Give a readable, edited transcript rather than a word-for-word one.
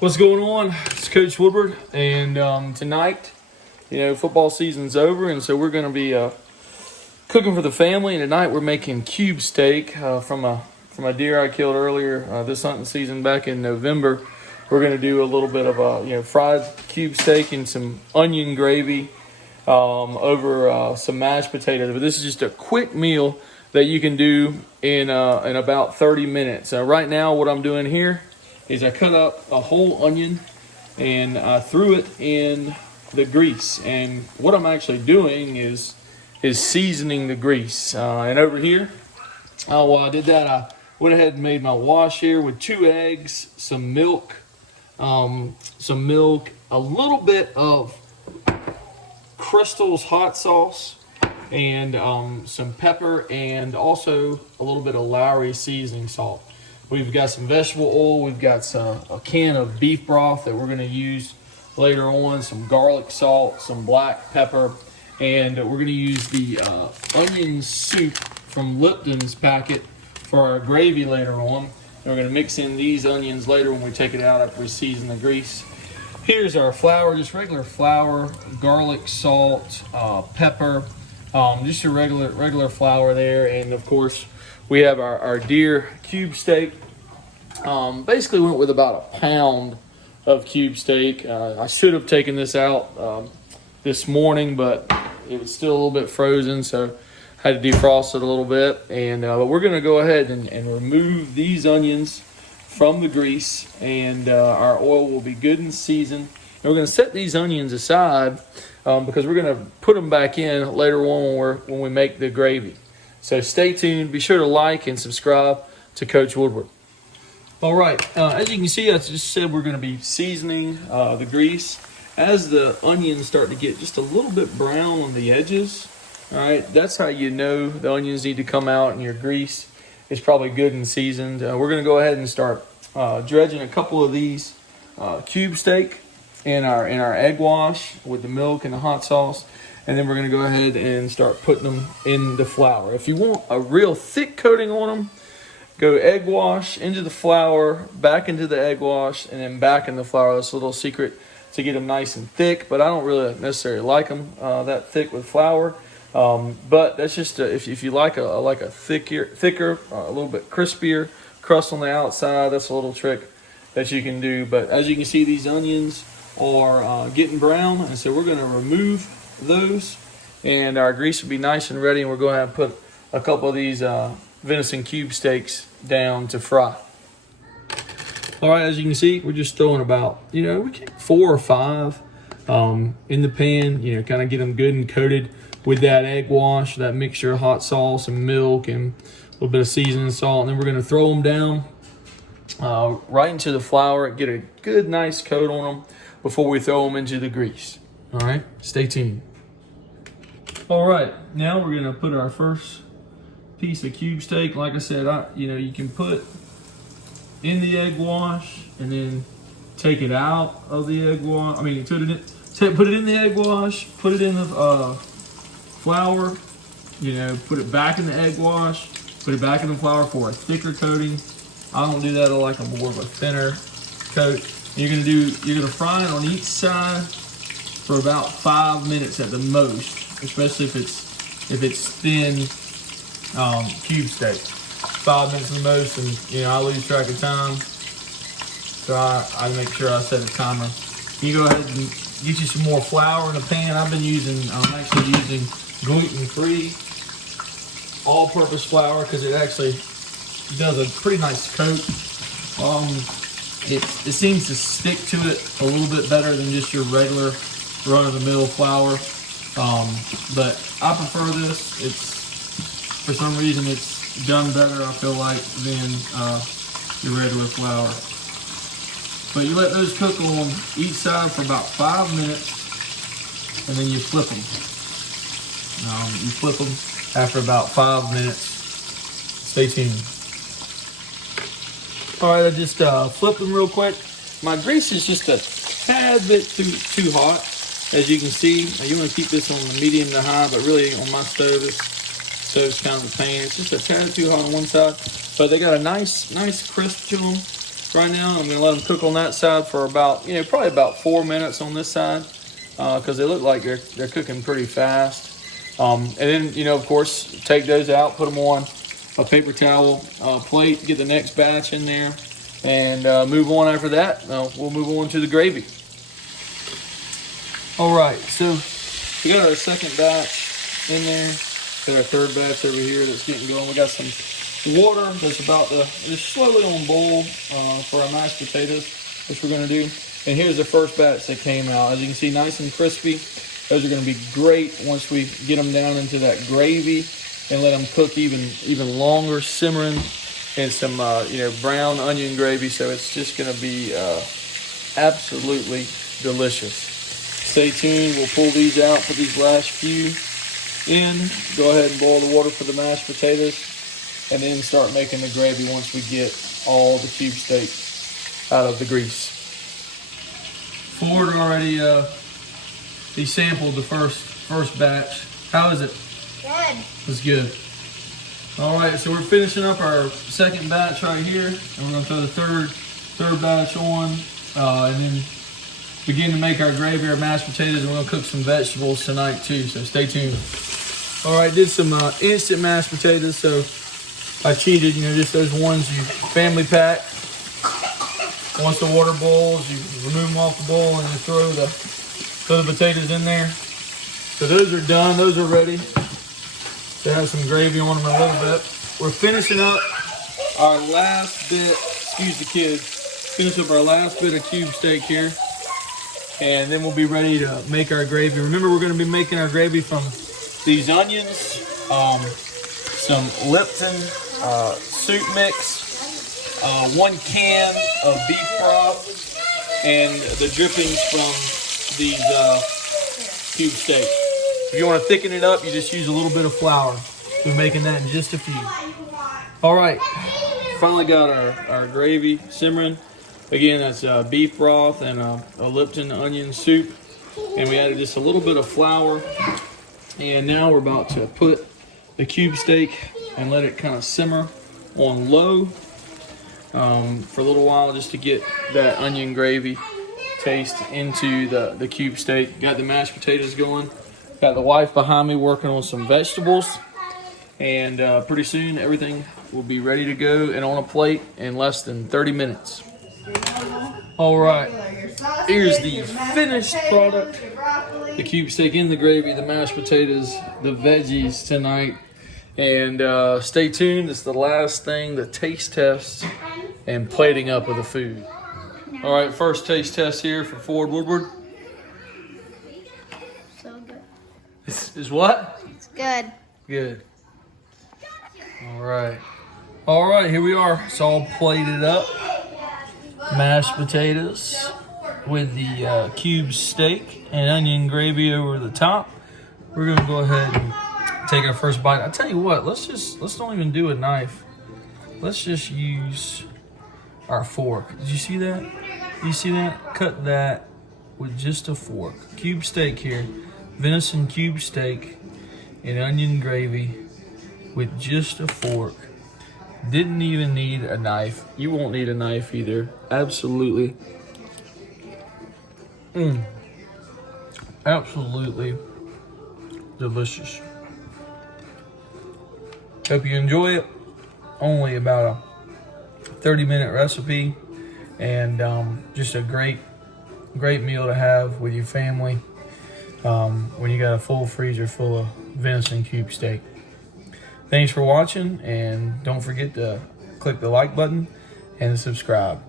What's going on? It's Coach Woodward, and tonight, football season's over, and so we're going to be cooking for the family. And tonight we're making cube steak from a deer I killed earlier this hunting season back in November. We're going to do a little bit of fried cube steak and some onion gravy over some mashed potatoes. But this is just a quick meal that you can do in about 30 minutes. Right now, what I'm doing here is I cut up a whole onion and I threw it in the grease. And what I'm actually doing is seasoning the grease. And over here, while I did that, I went ahead and made my wash here with 2 eggs, some milk, a little bit of Crystal's hot sauce, and some pepper, and also a little bit of Lowry seasoning salt. We've got some vegetable oil. We've got a can of beef broth that we're going to use later on, some garlic salt, some black pepper, and we're going to use the onion soup from Lipton's packet for our gravy later on. And we're going to mix in these onions later when we take it out after we season the grease. Here's our flour, just regular flour, garlic salt, pepper, just a regular flour there, and of course we have our deer cube steak. Basically went with about a pound of cube steak. I should have taken this out this morning, but it was still a little bit frozen, so I had to defrost it a little bit. And but we're going to go ahead and remove these onions from the grease, and our oil will be good and seasoned. And we're going to set these onions aside because we're going to put them back in later on when we make the gravy. So stay tuned. Be sure to like and subscribe to Coach Woodward. All right, as you can see, I just said we're going to be seasoning the grease. As the onions start to get just a little bit brown on the edges, all right, that's how you know the onions need to come out and your grease is probably good and seasoned. We're going to go ahead and start dredging a couple of these cube steak in our egg wash with the milk and the hot sauce. And then we're going to go ahead and start putting them in the flour. If you want a real thick coating on them, go egg wash into the flour, back into the egg wash, and then back in the flour. That's a little secret to get them nice and thick, but I don't really necessarily like them that thick with flour. But that's just if you like a thicker, a little bit crispier crust on the outside, that's a little trick that you can do. But as you can see, these onions are getting brown, and so we're going to remove those, and our grease will be nice and ready, and we're going to have to put a couple of these venison cube steaks down to fry. All right, as you can see, we're just throwing about, we get 4 or 5 in the pan, kind of get them good and coated with that egg wash, that mixture of hot sauce and milk and a little bit of seasoning salt. And then we're going to throw them down right into the flour, get a good nice coat on them before we throw them into the grease. All right, stay tuned. All right, now we're gonna put our first piece of cube steak. Like I said, you can put in the egg wash and then take it out of the egg wash. Put it in the egg wash, put it in the flour. Put it back in the egg wash, put it back in the flour for a thicker coating. I don't do that. I like a more of a thinner coat. You're gonna fry it on each side for about 5 minutes at the most, especially if it's thin cube steak. 5 minutes at the most, and I lose track of time, so I make sure I set a timer. You go ahead and get you some more flour in the pan. I'm actually using gluten-free, all-purpose flour because it actually does a pretty nice coat. It seems to stick to it a little bit better than just your regular run-of-the-mill flour, but I prefer this. For some reason it's done better, I feel like, than your regular flour. But you let those cook on each side for about 5 minutes, and then you flip them. You flip them after about 5 minutes. Stay tuned. All right, I just flipped them real quick. My grease is just a tad bit too hot. As you can see, you want to keep this on the medium to high, but really on my stove, it's kind of a pain. It's just a tad too hot on one side, but they got a nice crisp to them. right now. I'm gonna let them cook on that side for about, probably about 4 minutes on this side, because they look like they're cooking pretty fast. And then, of course, take those out, put them on a paper towel plate, get the next batch in there, and move on after that. We'll move on to the gravy. All right, so we got our second batch in there. Got our third batch over here that's getting going. We got some water that's about to just slowly on boil for our mashed potatoes, which we're going to do. And here's the first batch that came out. As you can see, nice and crispy. Those are going to be great once we get them down into that gravy and let them cook even longer, simmering in some brown onion gravy. So it's just going to be absolutely delicious. Stay tuned. We'll pull these out for these last few in. Go ahead and boil the water for the mashed potatoes, and then start making the gravy once we get all the cube steak out of the grease. Ford already he sampled the first batch. How is it? Good. It's good. All right, so we're finishing up our second batch right here, and we're gonna throw the third batch on, and then begin to make our gravy, our mashed potatoes, and we're gonna cook some vegetables tonight too, so stay tuned. All right, did some instant mashed potatoes, so I cheated, just those ones you family pack. Once the water boils, you remove them off the bowl and you throw the potatoes in there. So those are done, those are ready. They have some gravy on them in a little bit. We're finishing up our last bit, excuse the kids, finish up our last bit of cube steak here. And then we'll be ready to make our gravy. Remember, we're gonna be making our gravy from these onions, some Lipton soup mix, 1 can of beef broth, and the drippings from these cube steak. If you wanna thicken it up, you just use a little bit of flour. We're making that in just a few. All right, finally got our gravy simmering. Again, that's beef broth and a Lipton onion soup. And we added just a little bit of flour. And now we're about to put the cube steak and let it kind of simmer on low for a little while, just to get that onion gravy taste into the cube steak. Got the mashed potatoes going. Got the wife behind me working on some vegetables. And pretty soon everything will be ready to go and on a plate in less than 30 minutes. All right, here's the finished product. The cube steak in the gravy, the mashed potatoes, the veggies tonight. And stay tuned, it's the last thing, the taste test and plating up of the food. All right, first taste test here for Ford Woodward. So good. Is what? It's good. Good. All right, here we are. It's all plated up. Mashed potatoes with the cube steak and onion gravy over the top. We're gonna go ahead and take our first bite. I tell you what, let's don't even do a knife. Let's just use our fork. Did you see that? You see that? Cut that with just a fork. Cube steak here, venison cube steak and onion gravy with just a fork. Didn't even need a knife. You won't need a knife either. Absolutely. Absolutely delicious. Hope you enjoy it. Only about a 30-minute recipe, and just a great meal to have with your family when you got a full freezer full of venison cube steak. Thanks for watching, and don't forget to click the like button and subscribe.